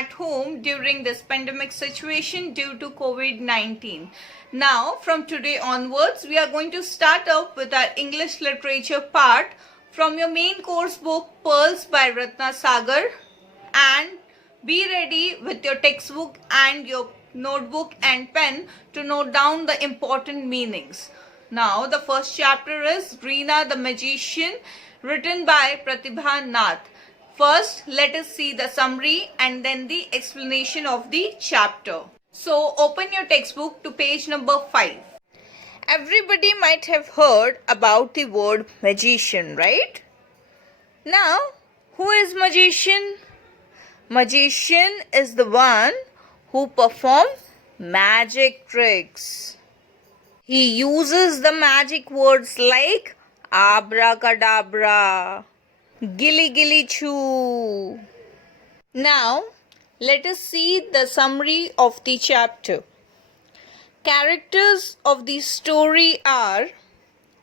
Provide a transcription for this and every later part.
at home during this pandemic situation due to COVID-19. Now, from today onwards, we are going to start up with our English literature part from your main course book, Pearls by Ratna Sagar, and be ready with your textbook and your notebook and pen to note down the important meanings. Now, the first chapter is Reena the Magician, written by Pratibha Nath. First, let us see the summary and then the explanation of the chapter. So, open your textbook to page number 5. Everybody might have heard about the word magician, right? Now, who is magician? Magician is the one who performs magic tricks. He uses the magic words like abracadabra, gilly gilly choo. Now, let us see the summary of the chapter. Characters of the story are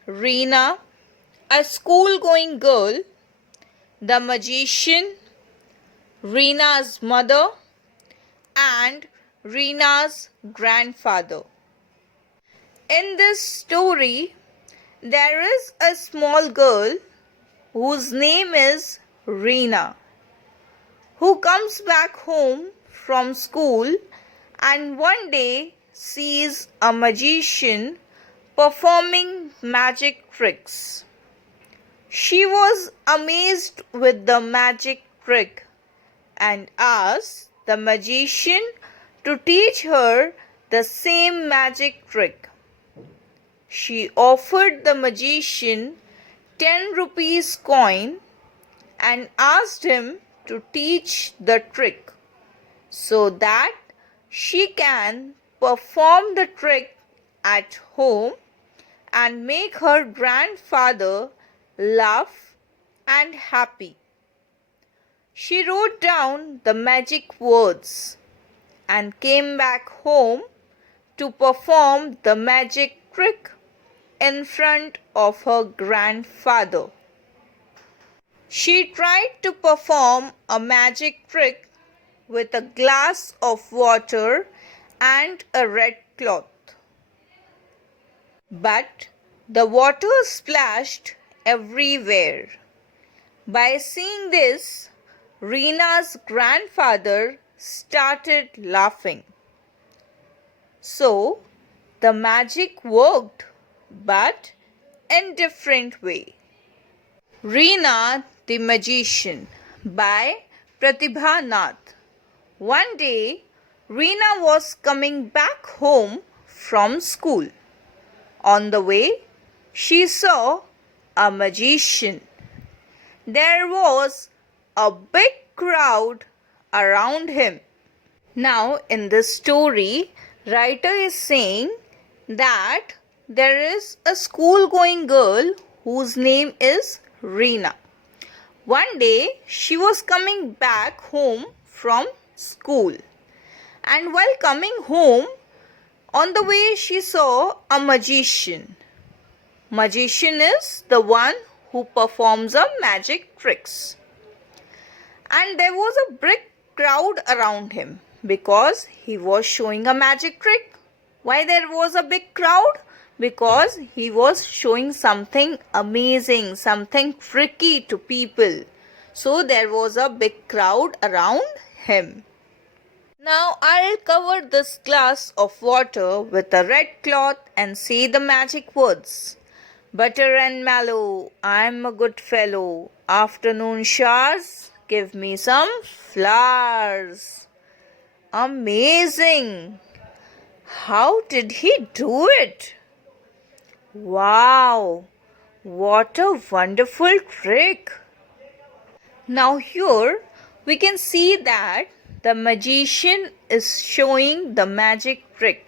Reena, a school-going girl, the magician, Reena's mother, and Reena's grandfather. In this story, there is a small girl whose name is Reena, who comes back home from school and one day sees a magician performing magic tricks. She was amazed with the magic trick and asked the magician to teach her the same magic trick. She offered the magician 10 rupees coin and asked him to teach the trick so that she can perform the trick at home and make her grandfather laugh and happy. She wrote down the magic words and came back home to perform the magic trick in front of her grandfather. She tried to perform a magic trick with a glass of water and a red cloth. But the water splashed everywhere. By seeing this, Reena's grandfather started laughing. So, the magic worked, but in different way. Reena the Magician by Pratibha Nath. One day, Reena was coming back home from school. On the way, she saw a magician. There was a big crowd around him. Now, in this story, writer is saying that there is a school-going girl whose name is Reena. One day, she was coming back home from school. And while coming home, on the way she saw a magician. Magician is the one who performs a magic tricks. And there was a big crowd around him because he was showing a magic trick. Why there was a big crowd? Because he was showing something amazing, something tricky to people. So there was a big crowd around him. Now I'll cover this glass of water with a red cloth and say the magic words. Butter and Malu, I'm a good fellow. Afternoon showers, give me some flowers. Amazing! How did he do it? Wow! What a wonderful trick! Now here we can see that the magician is showing the magic trick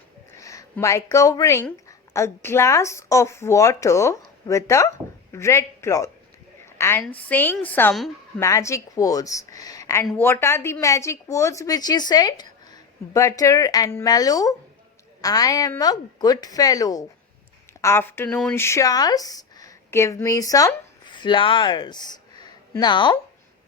by covering a glass of water with a red cloth and saying some magic words. And what are the magic words which he said? Butter and Malu, I am a good fellow. Afternoon showers, give me some flowers. Now,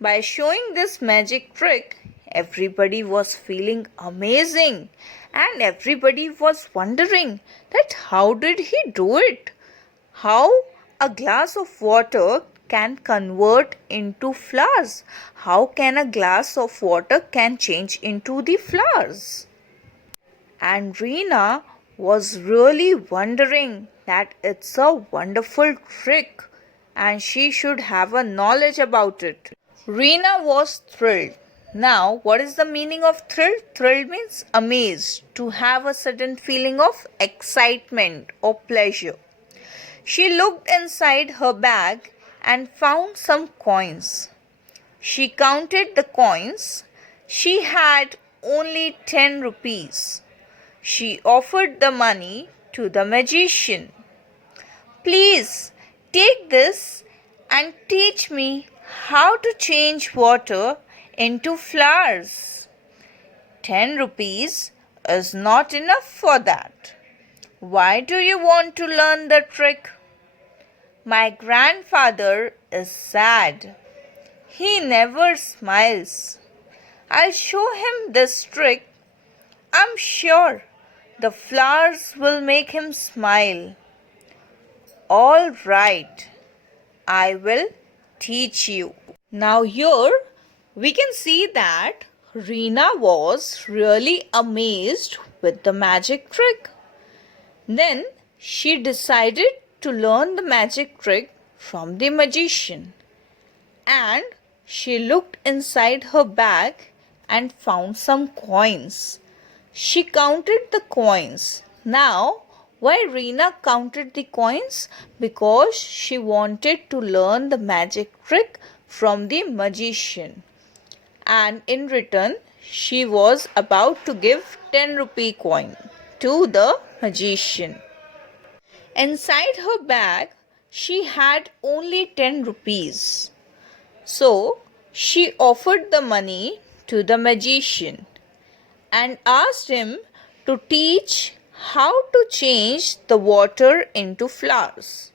by showing this magic trick Everybody was feeling amazing and everybody was wondering that how did he do it? How a glass of water can convert into flowers? How can a glass of water can change into the flowers? And Reena was really wondering that it's a wonderful trick and she should have a knowledge about it. Reena was thrilled. Now, what is the meaning of thrilled? Thrilled means amazed, to have a sudden feeling of excitement or pleasure. She looked inside her bag and found some coins. She counted the coins. She had only 10 rupees. She offered the money to the magician. Please take this and teach me how to change water into flowers. 10 rupees is not enough for that. Why do you want to learn the trick? My grandfather is sad. He never smiles. I'll show him this trick. I'm sure the flowers will make him smile. All right, I will teach you. Now here we can see that Reena was really amazed with the magic trick. Then she decided to learn the magic trick from the magician. And she looked inside her bag and found some coins. She counted the coins. Now, why Reena counted the coins? Because she wanted to learn the magic trick from the magician. And in return, she was about to give 10 rupee coin to the magician. Inside her bag, she had only 10 rupees. So, she offered the money to the magician and asked him to teach how to change the water into flowers.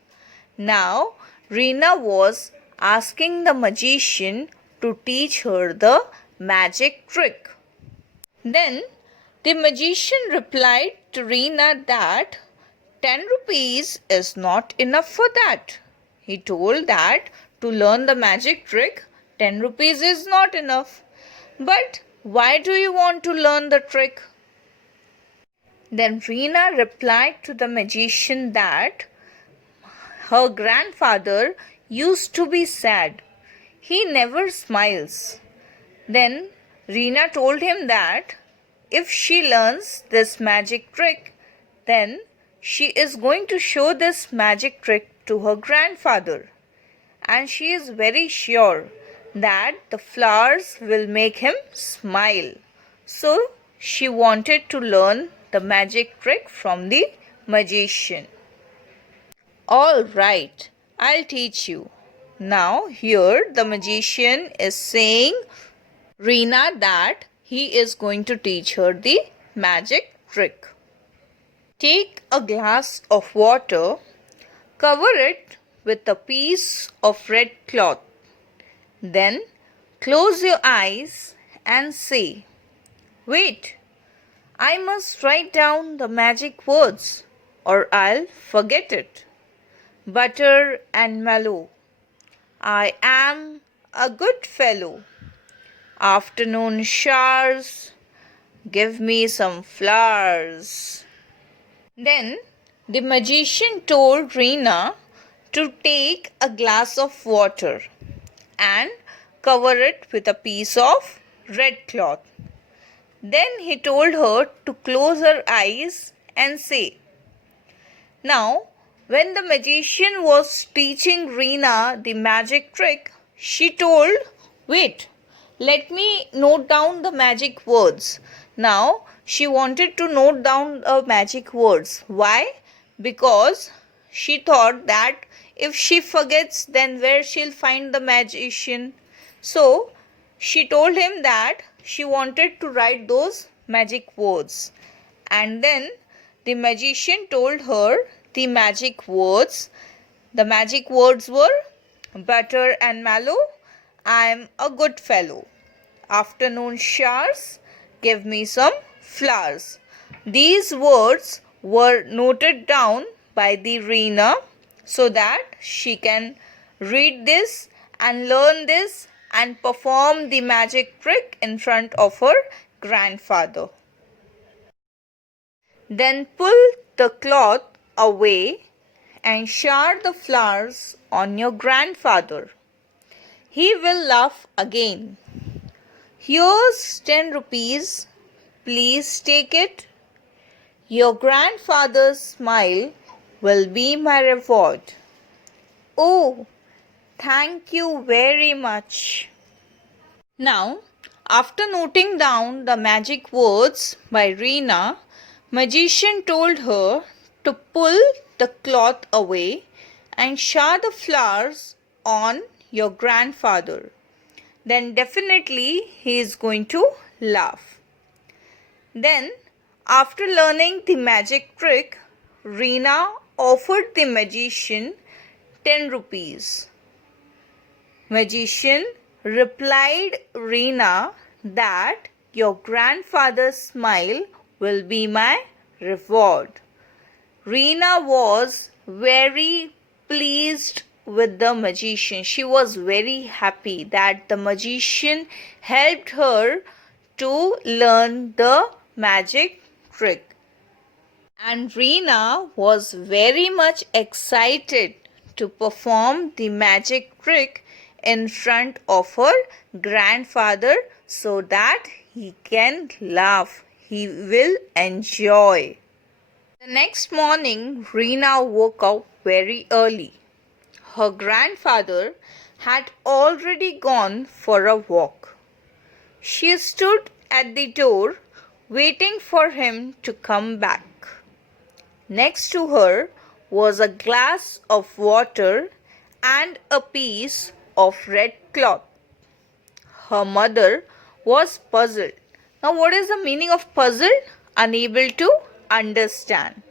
Now, Reena was asking the magician to teach her the magic trick. Then the magician replied to Reena that 10 rupees is not enough for that. He told that to learn the magic trick, 10 rupees is not enough. But why do you want to learn the trick? Then Reena replied to the magician that her grandfather used to be sad. He never smiles. Then Reena told him that if she learns this magic trick, then she is going to show this magic trick to her grandfather. And she is very sure that the flowers will make him smile. So she wanted to learn the magic trick from the magician. All right, I'll teach you. Now here the magician is saying Reena that he is going to teach her the magic trick. Take a glass of water, cover it with a piece of red cloth. Then close your eyes and say, wait, I must write down the magic words or I'll forget it. Butter and Malu. I am a good fellow. Afternoon showers, give me some flowers. Then the magician told Reena to take a glass of water and cover it with a piece of red cloth. Then he told her to close her eyes and say. Now, when the magician was teaching Reena the magic trick, she told, wait, let me note down the magic words. Now, she wanted to note down the magic words. Why? Because she thought that if she forgets, then where she'll find the magician. So, she told him that she wanted to write those magic words. And then the magician told her the magic words. The magic words were butter and Malu. I am a good fellow. Afternoon showers, give me some flowers. These words were noted down by the Reena so that she can read this and learn this and perform the magic trick in front of her grandfather. Then pull the cloth away and shower the flowers on your grandfather. He will laugh again. Here's 10 rupees. Please take it. Your grandfather's smile will be my reward. Oh, thank you very much. Now, after noting down the magic words by Reena, Magician told her to pull the cloth away and shower the flowers on your grandfather. Then definitely he is going to laugh. Then, after learning the magic trick, Reena offered the magician 10 rupees. Magician replied Reena that your grandfather's smile will be my reward. Reena was very pleased with the magician. She was very happy that the magician helped her to learn the magic trick. And Reena was very much excited to perform the magic trick in front of her grandfather so that he can laugh. He will enjoy. The next morning, Reena woke up very early. Her grandfather had already gone for a walk. She stood at the door waiting for him to come back. Next to her was a glass of water and a piece of red cloth. Her mother was puzzled. Now, what is the meaning of puzzled? Unable to understand.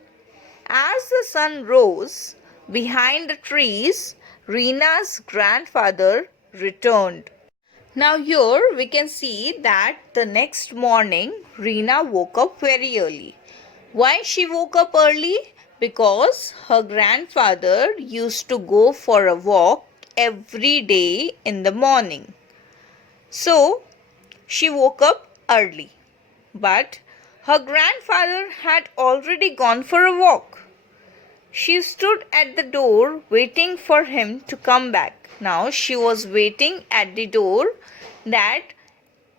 As the sun rose behind the trees, Reena's grandfather returned. Now here we can see that the next morning Reena woke up very early. Why she woke up early? Because her grandfather used to go for a walk every day in the morning. So she woke up early. But her grandfather had already gone for a walk. She stood at the door waiting for him to come back. Now she was waiting at the door that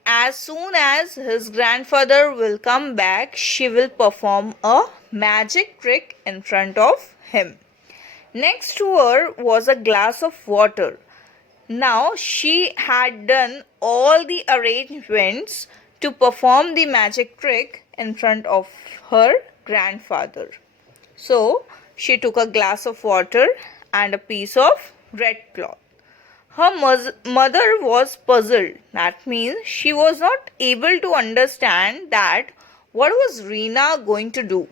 as soon as his grandfather will come back, she will perform a magic trick in front of him. Next to her was a glass of water. Now she had done all the arrangements to perform the magic trick in front of her grandfather. So she took a glass of water and a piece of red cloth. Her mother was puzzled. That means she was not able to understand that what was Reena going to do.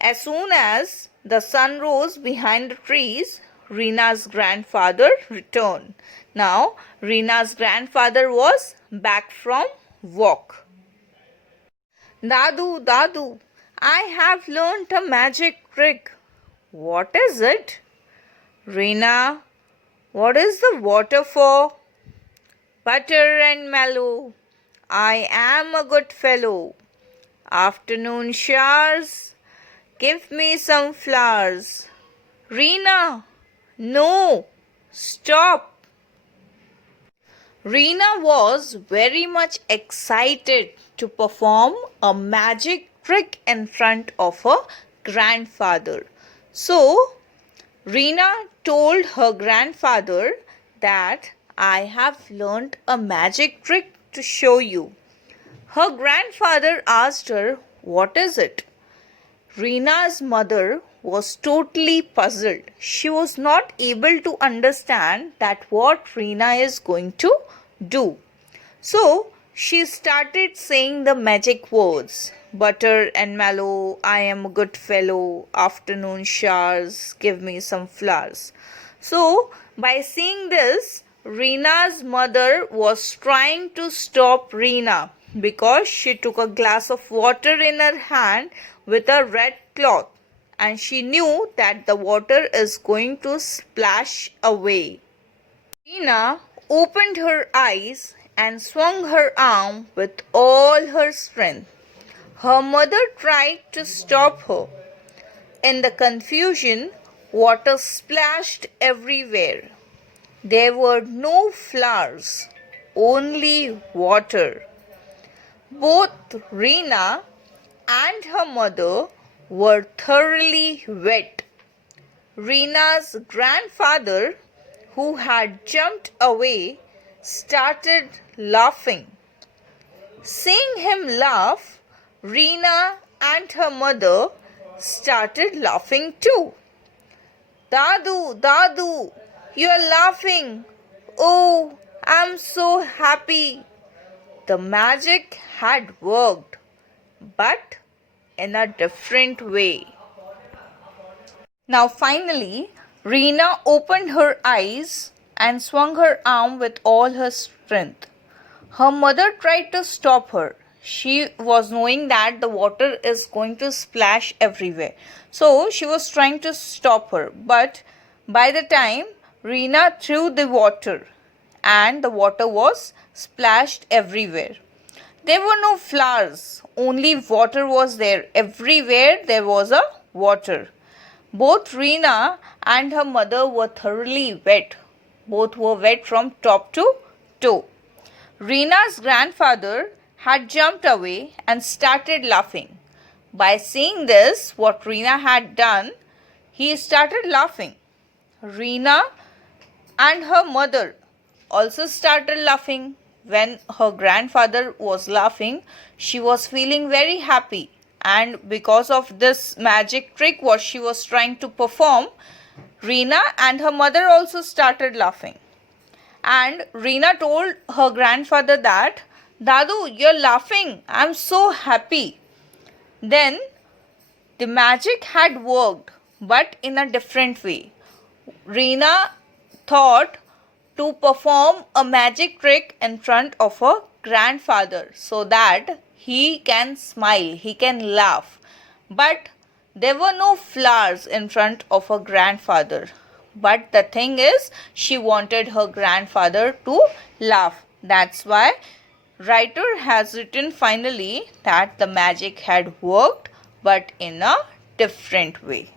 As soon as the sun rose behind the trees, Reena's grandfather returned. Now, Reena's grandfather was back from walk. Dadu, Dadu, I have learnt a magic trick. What is it? Reena, what is the water for? Butter and Malu, I am a good fellow. Afternoon showers, give me some flowers. Reena, no, stop. Reena was very much excited to perform a magic trick in front of her grandfather. So, Reena told her grandfather that I have learnt a magic trick to show you. Her grandfather asked her, what is it? Reena's mother was totally puzzled. She was not able to understand that what Reena is going to do. So, she started saying the magic words. Butter and Malu, I am a good fellow. Afternoon showers, give me some flowers. So, by seeing this, Reena's mother was trying to stop Reena because she took a glass of water in her hand with a red cloth, and she knew that the water is going to splash away. Reena opened her eyes and swung her arm with all her strength. Her mother tried to stop her. In the confusion, water splashed everywhere. There were no flowers, only water. Both Reena and her mother were thoroughly wet. Reena's grandfather, who had jumped away, started laughing. Seeing him laugh, Reena and her mother started laughing too. Dadu, Dadu, you are laughing. Oh, I'm so happy. The magic had worked, but in a different way. Now finally, Reena opened her eyes and swung her arm with all her strength. Her mother tried to stop her. She was knowing that the water is going to splash everywhere. So she was trying to stop her. But by the time Reena threw the water and the water was splashed everywhere. There were no flowers, only water was there. Everywhere there was a water. Both Reena and her mother were thoroughly wet. Both were wet from top to toe. Reena's grandfather had jumped away and started laughing. By seeing this, what Reena had done, he started laughing. Reena and her mother also started laughing. When her grandfather was laughing, she was feeling very happy. And because of this magic trick what she was trying to perform, Reena and her mother also started laughing. And Reena told her grandfather that, Dadu, you're laughing. I'm so happy. Then the magic had worked, but in a different way. Reena thought to perform a magic trick in front of her grandfather so that he can smile, he can laugh. But there were no flowers in front of her grandfather. But the thing is, she wanted her grandfather to laugh. That's why writer has written finally that the magic had worked but in a different way.